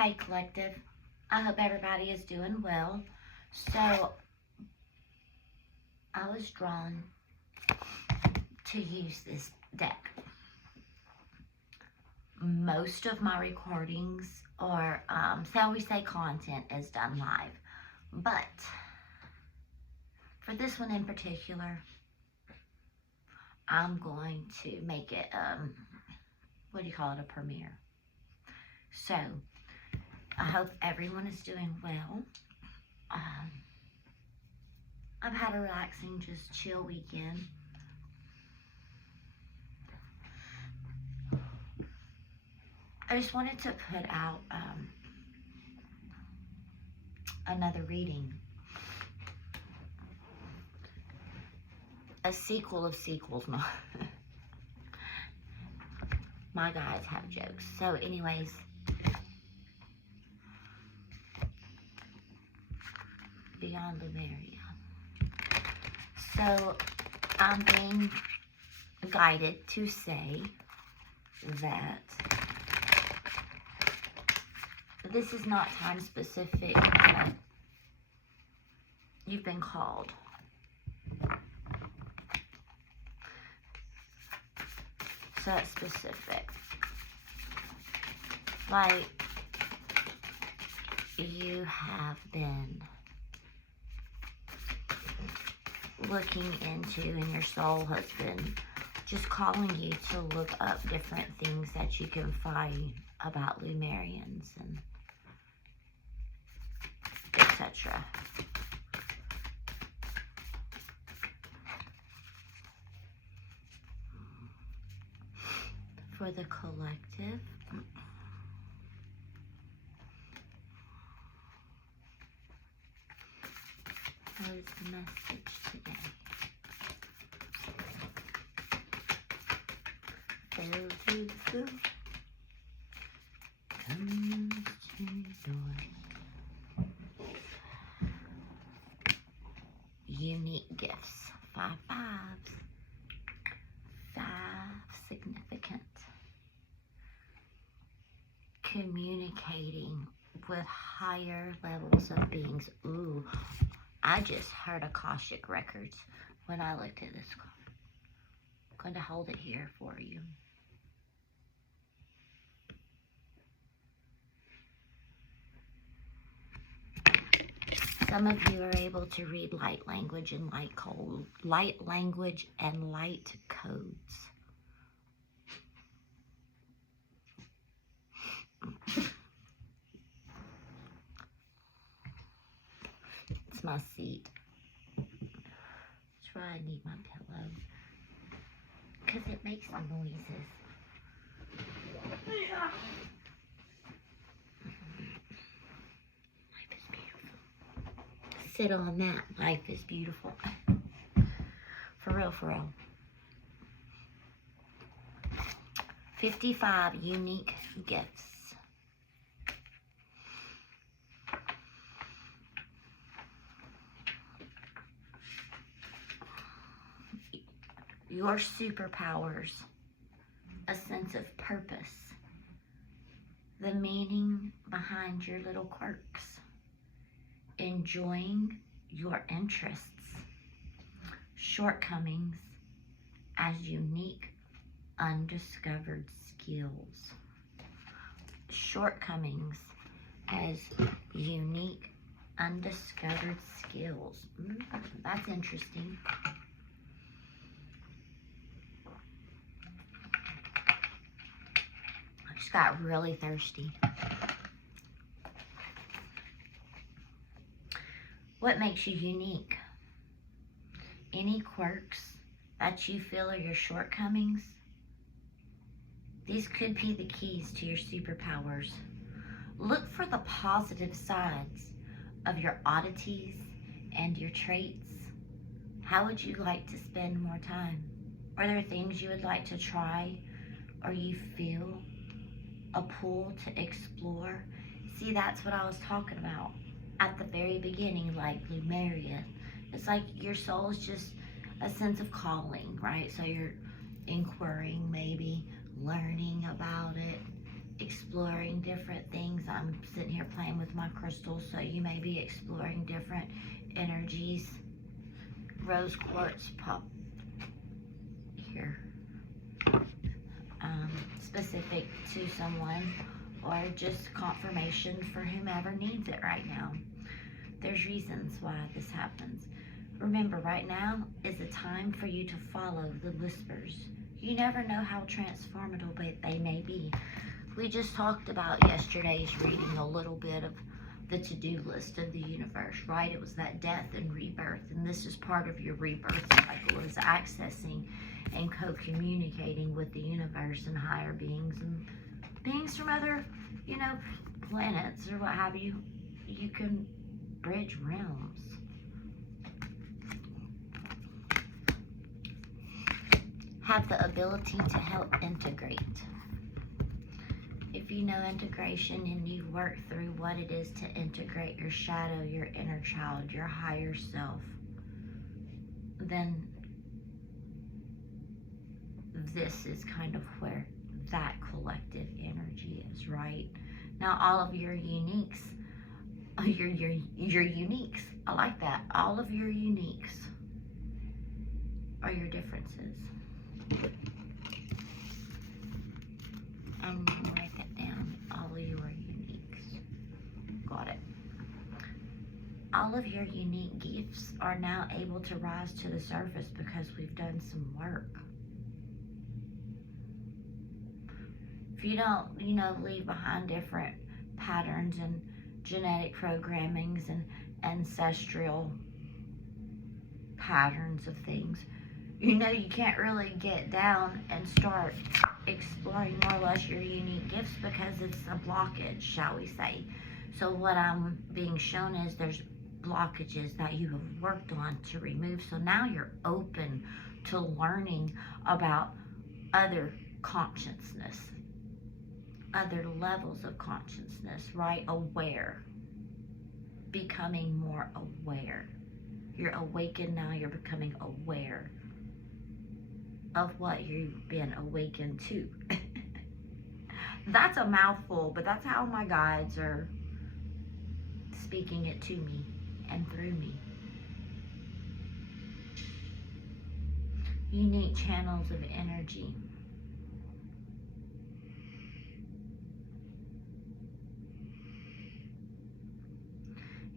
Hi, Collective. I hope everybody is doing well. So, I was drawn to use this deck. Most of my recordings or, shall we say, content is done live. But, for this one in particular, I'm going to make it, what do you call it, a premiere. So, I hope everyone is doing well. I've had a relaxing, just chill weekend. I just wanted to put out another reading. A sequel of sequels. My guys have jokes. So anyways, Beyond Lemuria. So I'm being guided to say that this is not time specific, but you've been called. So it's specific. Like you have been looking into, and your soul has been just calling you to look up different things that you can find about Lemurians and etc. For the collective, what is the message today? Fail to the fool comes to the door. Unique gifts. 5 fives. 5 significant. Communicating with higher levels of beings. Ooh, I just heard Akashic Records when I looked at this card. I'm going to hold it here for you. Some of you are able to read light language and light code, light language and light codes. It's my seat. That's why I need my pillow, because it makes noises. Life is beautiful. Sit on that. Life is beautiful. For real, for real. 55 unique gifts. Your superpowers, a sense of purpose, the meaning behind your little quirks, enjoying your interests, shortcomings as unique, undiscovered skills. Shortcomings as unique, undiscovered skills. That's interesting. I just got really thirsty. What makes you unique? Any quirks that you feel are your shortcomings? These could be the keys to your superpowers. Look for the positive sides of your oddities and your traits. How would you like to spend more time? Are there things you would like to try, or you feel a pull to explore? See, that's what I was talking about at the very beginning, like Lemuria. It's like your soul is just a sense of calling, right? So you're inquiring, maybe learning about it, exploring different things. I'm sitting here playing with my crystals, so you may be exploring different energies. Rose quartz pop here, specific to someone, or just confirmation for whomever needs it right now. There's reasons why this happens. Remember, right now is a time for you to follow the whispers. You never know how transformative they may be. We just talked about yesterday's reading a little bit of the to-do list of the universe, right? It was that death and rebirth, and this is part of your rebirth cycle, is accessing and co-communicating with the universe and higher beings and beings from other, planets or what have you. You can bridge realms. Have the ability to help integrate. If you know integration and you work through what it is to integrate your shadow, your inner child, your higher self, then this is kind of where that collective energy is, right? Now, all of your uniques, your uniques, I like that. All of your uniques are your differences. I'm going to write that down. All of your uniques. Got it. All of your unique gifts are now able to rise to the surface because we've done some work. If you don't, leave behind different patterns and genetic programmings and ancestral patterns of things, you can't really get down and start exploring more or less your unique gifts because it's a blockage, shall we say. So what I'm being shown is there's blockages that you have worked on to remove. So now you're open to learning about other consciousness, other levels of consciousness, right? Aware, becoming more aware. You're awakened now, you're becoming aware of what you've been awakened to. That's a mouthful, but that's how my guides are speaking it to me and through me. Unique channels of energy.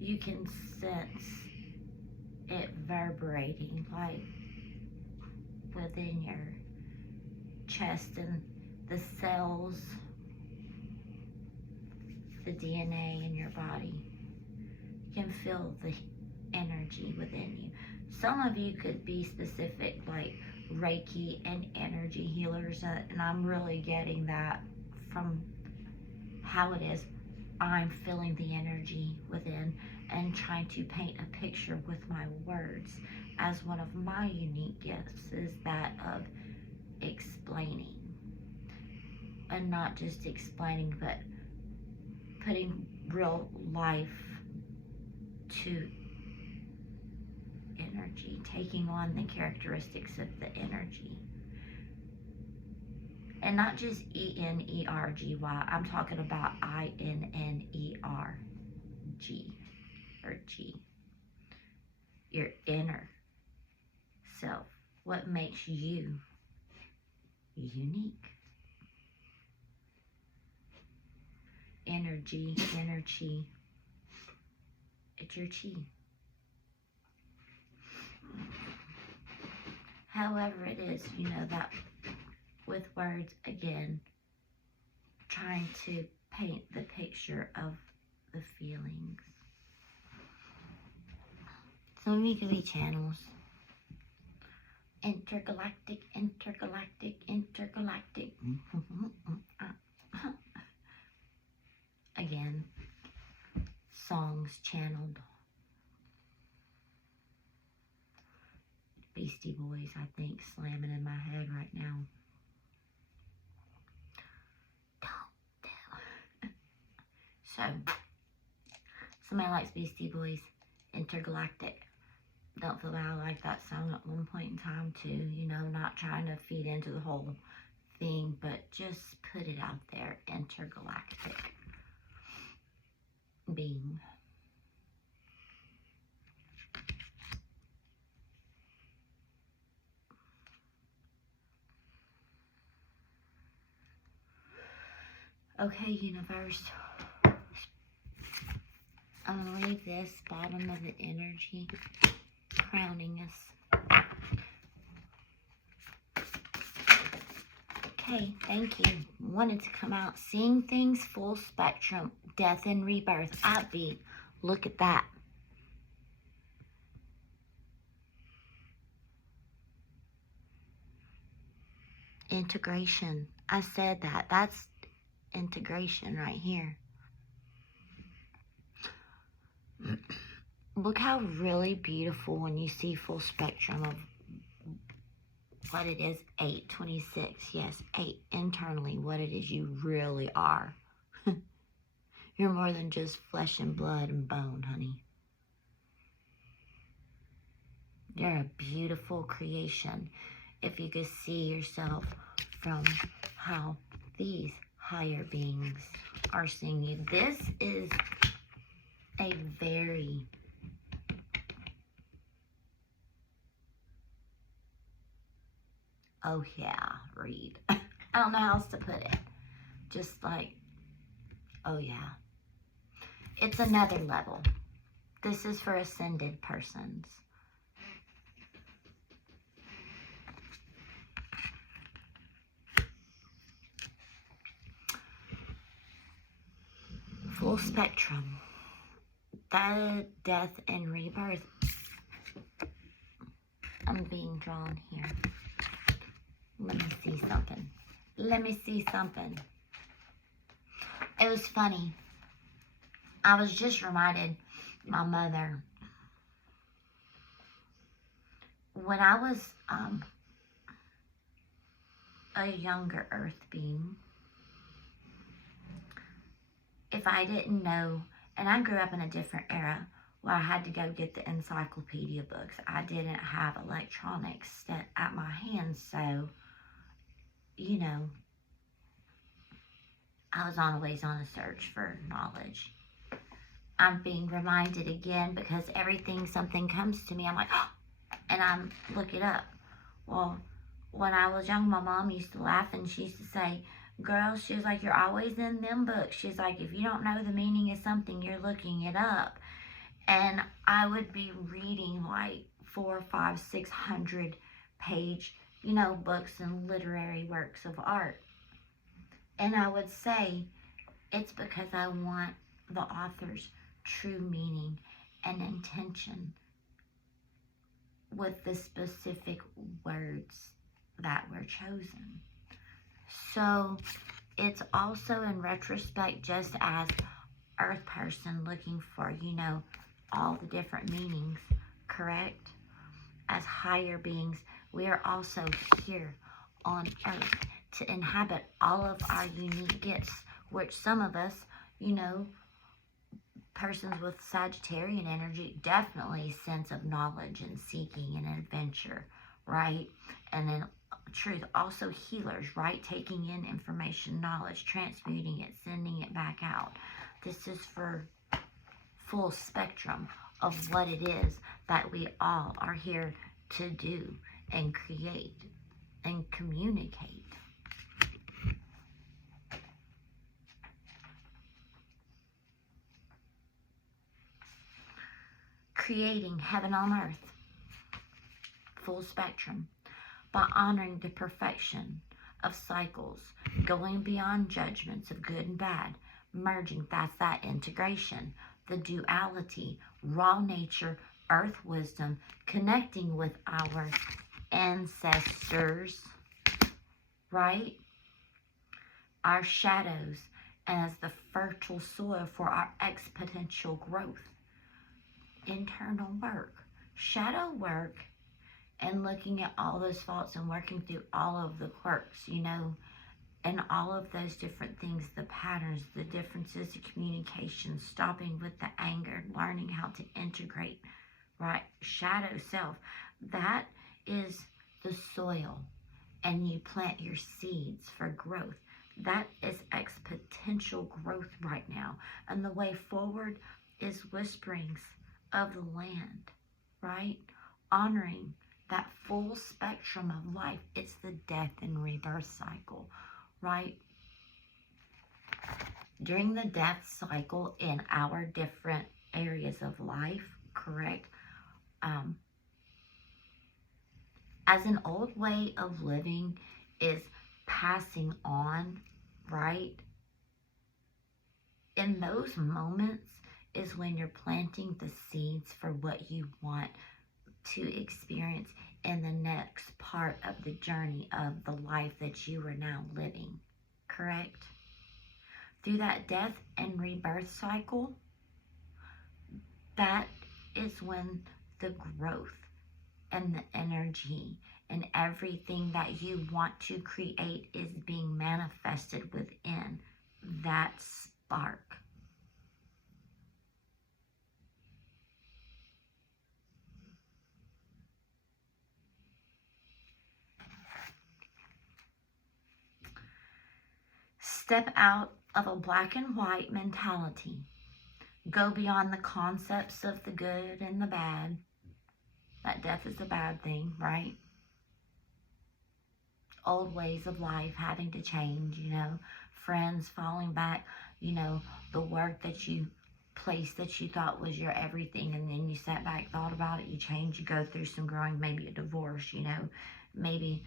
You can sense it vibrating like within your chest and the cells, the DNA in your body. You can feel the energy within you. Some of you could be specific, like Reiki and energy healers, and I'm really getting that from how it is. I'm feeling the energy within and trying to paint a picture with my words, as one of my unique gifts is that of explaining. And not just explaining, but putting real life to energy, taking on the characteristics of the energy. And not just E-N-E-R-G-Y. I'm talking about I-N-N-E-R-G, or G. Your inner self. What makes you unique? Energy, inner chi. It's your chi. However it is, that with words, again, trying to paint the picture of the feelings. Some of you could be channels. Intergalactic, intergalactic, intergalactic. Again, songs channeled. Beastie Boys, I think, slamming in my head right now. So, somebody likes Beastie Boys, Intergalactic. Don't feel bad, I like that song at one point in time too, not trying to feed into the whole thing, but just put it out there. Intergalactic being. Okay, universe. I'm going to leave this bottom of the energy crowning us. Okay, thank you. Wanted to come out. Seeing things full spectrum. Death and rebirth. Upbeat. Look at that. Integration. I said that. That's integration right here. Look how really beautiful when you see full spectrum of what it is. 826. Yes, 8 internally. What it is you really are. You're more than just flesh and blood and bone, honey. You're a beautiful creation. If you could see yourself from how these higher beings are seeing you. This is a very oh yeah, read. I don't know how else to put it. Just like, oh yeah. It's another level. This is for ascended persons. Full spectrum. That death and rebirth. I'm being drawn here. Let me see something. Let me see something. It was funny. I was just reminded, my mother, when I was a younger earth being, if I didn't know, and I grew up in a different era where I had to go get the encyclopedia books. I didn't have electronics at my hands, so, you know, I was always on a search for knowledge. I'm being reminded again because something comes to me, I'm like, oh, and I look it up. Well, when I was young, my mom used to laugh and she used to say, girl, she was like, you're always in them books. She's like, if you don't know the meaning of something, you're looking it up. And I would be reading like 400, 500, 600 page, you know, books and literary works of art. And I would say, it's because I want the author's true meaning and intention with the specific words that were chosen. So it's also in retrospect, just as earth person looking for, you know, all the different meanings, correct? As higher beings, we are also here on earth to inhabit all of our unique gifts, which some of us, you know, persons with Sagittarian energy, definitely sense of knowledge and seeking and adventure, right? And then truth, also healers, right? Taking in information, knowledge, transmuting it, sending it back out. This is for full spectrum of what it is that we all are here to do and create and communicate. Creating heaven on earth, full spectrum, by honoring the perfection of cycles, going beyond judgments of good and bad, merging, that's that integration, the duality, raw nature, earth wisdom, connecting with our ancestors, right? Our shadows, as the fertile soil for our exponential growth. Internal work, shadow work, and looking at all those faults and working through all of the quirks, you know, and all of those different things, the patterns, the differences of communication, stopping with the anger, learning how to integrate, right? Shadow self, that is the soil and you plant your seeds for growth. That is exponential growth right now. And the way forward is whisperings of the land, right? Honoring that full spectrum of life. It's the death and rebirth cycle, right? During the death cycle in our different areas of life, correct? As an old way of living is passing on, right? In those moments is when you're planting the seeds for what you want to experience in the next part of the journey of the life that you are now living, correct? Through that death and rebirth cycle, that is when the growth and the energy and everything that you want to create is being manifested within that spark. Step out of a black and white mentality. Go beyond the concepts of the good and the bad. That death is a bad thing, right? Old ways of life having to change, friends falling back, the work that you place that you thought was your everything, and then you sat back, thought about it, you change, you go through some growing, maybe a divorce, maybe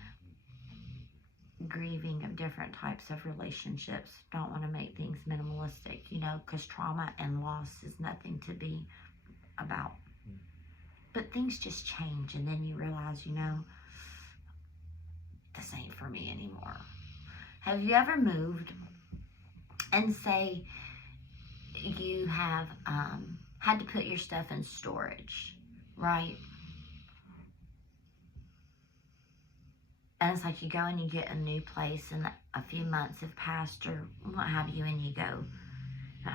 grieving of different types of relationships. Don't want to make things minimalistic, because trauma and loss is nothing to be about. But things just change, and then you realize, this ain't for me anymore. Have you ever moved and say you have had to put your stuff in storage, right? And it's like you go and you get a new place and a few months have passed or what have you, and you go,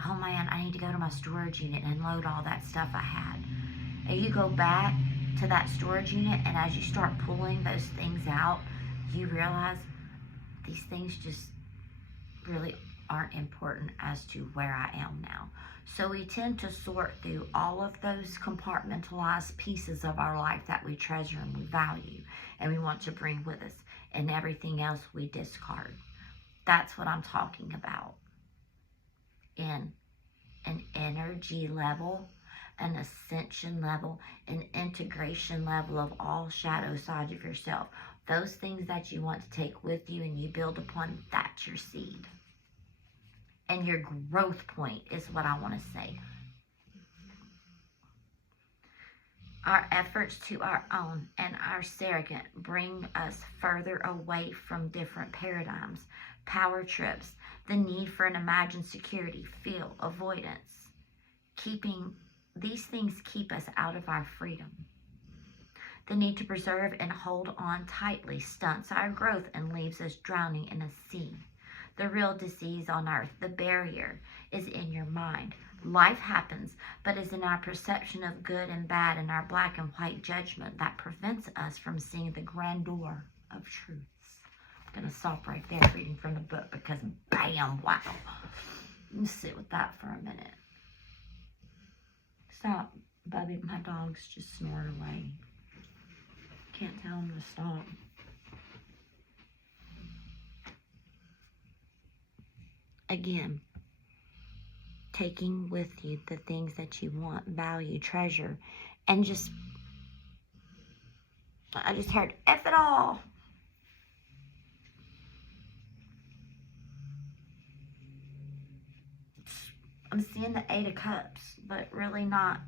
oh man, I need to go to my storage unit and unload all that stuff I had. And you go back to that storage unit, and as you start pulling those things out, you realize these things just really aren't important as to where I am now. So we tend to sort through all of those compartmentalized pieces of our life that we treasure and we value and we want to bring with us, and everything else we discard. That's what I'm talking about. In an energy level, an ascension level, an integration level of all shadow sides of yourself. Those things that you want to take with you and you build upon, that's your seed. And your growth point is what I want to say. Our efforts to our own and our surrogate bring us further away from different paradigms, power trips, the need for an imagined security, feel, avoidance. These things keep us out of our freedom. The need to preserve and hold on tightly stunts our growth and leaves us drowning in a sea. The real disease on earth, the barrier, is in your mind. Life happens, but is in our perception of good and bad and our black and white judgment that prevents us from seeing the grandeur of truths. I'm going to stop right there reading from the book because bam, wow. Let me sit with that for a minute. Stop, Bubby. My dog's just snoring away. Can't tell him to stop. Again, taking with you the things that you want, value, treasure, and I just heard F it all. I'm seeing the 8 of Cups, but really not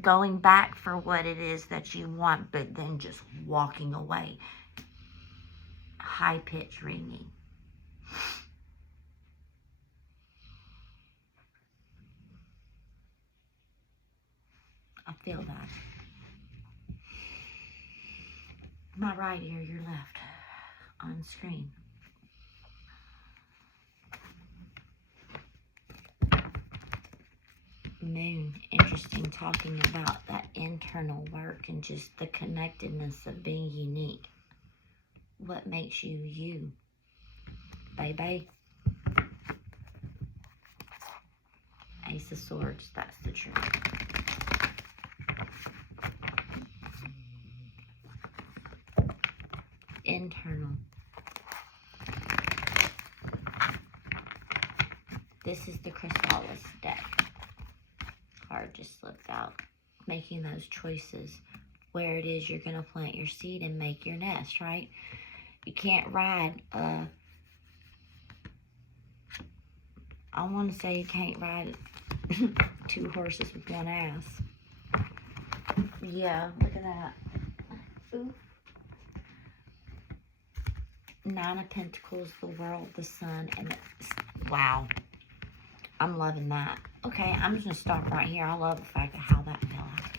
going back for what it is that you want, but then just walking away. High-pitched ringing. I feel that. My right ear, your left, on screen. Moon, interesting, talking about that internal work and just the connectedness of being unique. what makes you you. Baby. Ace of Swords, that's the truth. Internal. This is the Chrysalis deck. Card just slipped out. Making those choices. Where it is you're going to plant your seed and make your nest, right? You can't ride I want to say you can't ride 2 horses with 1 ass. Yeah, look at that. Ooh. 9 of Pentacles, the world, the sun, and wow. I'm loving that. Okay, I'm just going to stop right here. I love the fact of how that fell out.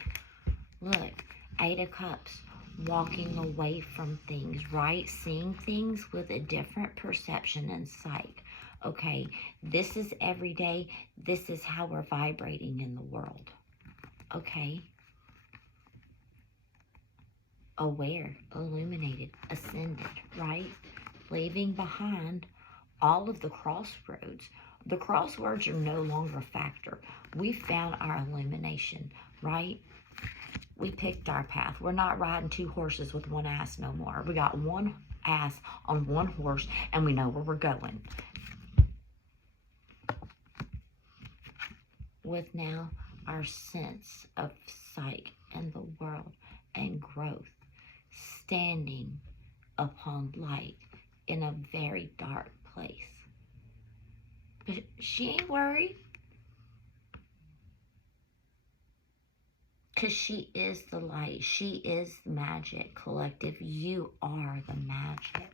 Look, 8 of Cups, walking away from things, right? Seeing things with a different perception and sight. Okay, this is every day. This is how we're vibrating in the world. Okay. Aware, illuminated, ascended, right? Leaving behind all of the crossroads. The crossroads are no longer a factor. We found our illumination, right? We picked our path. We're not riding 2 horses with 1 ass no more. We got 1 ass on 1 horse, and we know where we're going. With now our sense of sight and the world and growth, standing upon light in a very dark place. But she ain't worried, because she is the light. She is magic. Collective, you are the magic.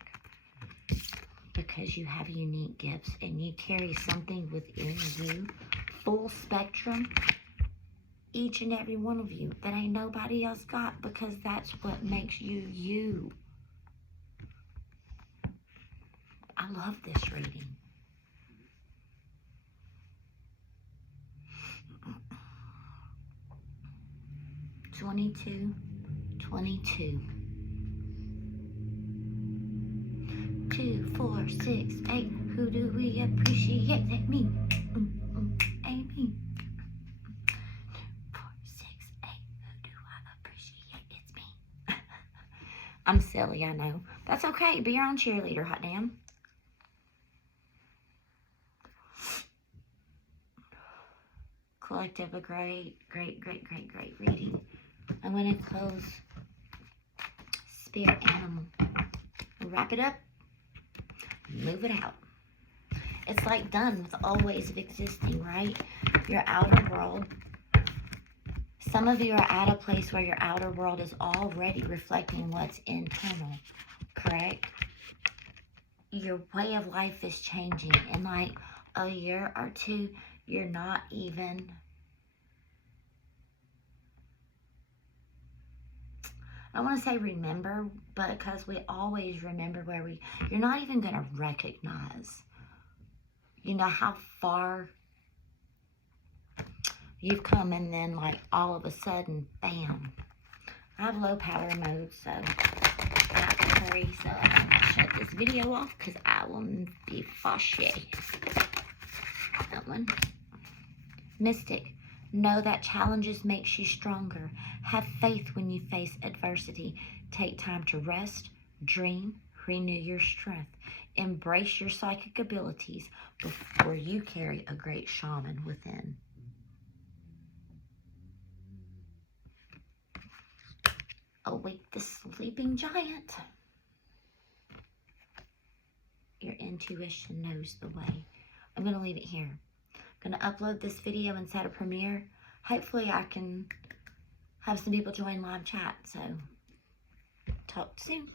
Because you have unique gifts and you carry something within you, full spectrum, each and every one of you, that ain't nobody else got, because that's what makes you you. I love this reading. $22, $22. 2, 4, 6, 8. Who do we appreciate? That me. Amy. 4, 6, 8. Who do I appreciate? It's me. I'm silly, I know. That's okay. Be your own cheerleader, hot damn. Collective, a great reading. I'm going to close Spirit Animal. We'll wrap it up. Move it out. It's like done with all ways of existing, right? Your outer world. Some of you are at a place where your outer world is already reflecting what's internal, correct? Your way of life is changing. In like a year or 2, you're not even... I don't want to say remember, but because we always remember where you're not even going to recognize, you know, how far you've come, and then like all of a sudden, bam. I have low power mode, so I have to hurry, so I'm going to shut this video off because I will be frustrated. That one. Mystic. Know that challenges makes you stronger. Have faith when you face adversity. Take time to rest, dream, renew your strength. Embrace your psychic abilities before you carry a great shaman within. Awake the sleeping giant. Your intuition knows the way. I'm going to leave it here. I'm going to upload this video inside of Premiere. Hopefully I can have some people join live chat. So talk soon.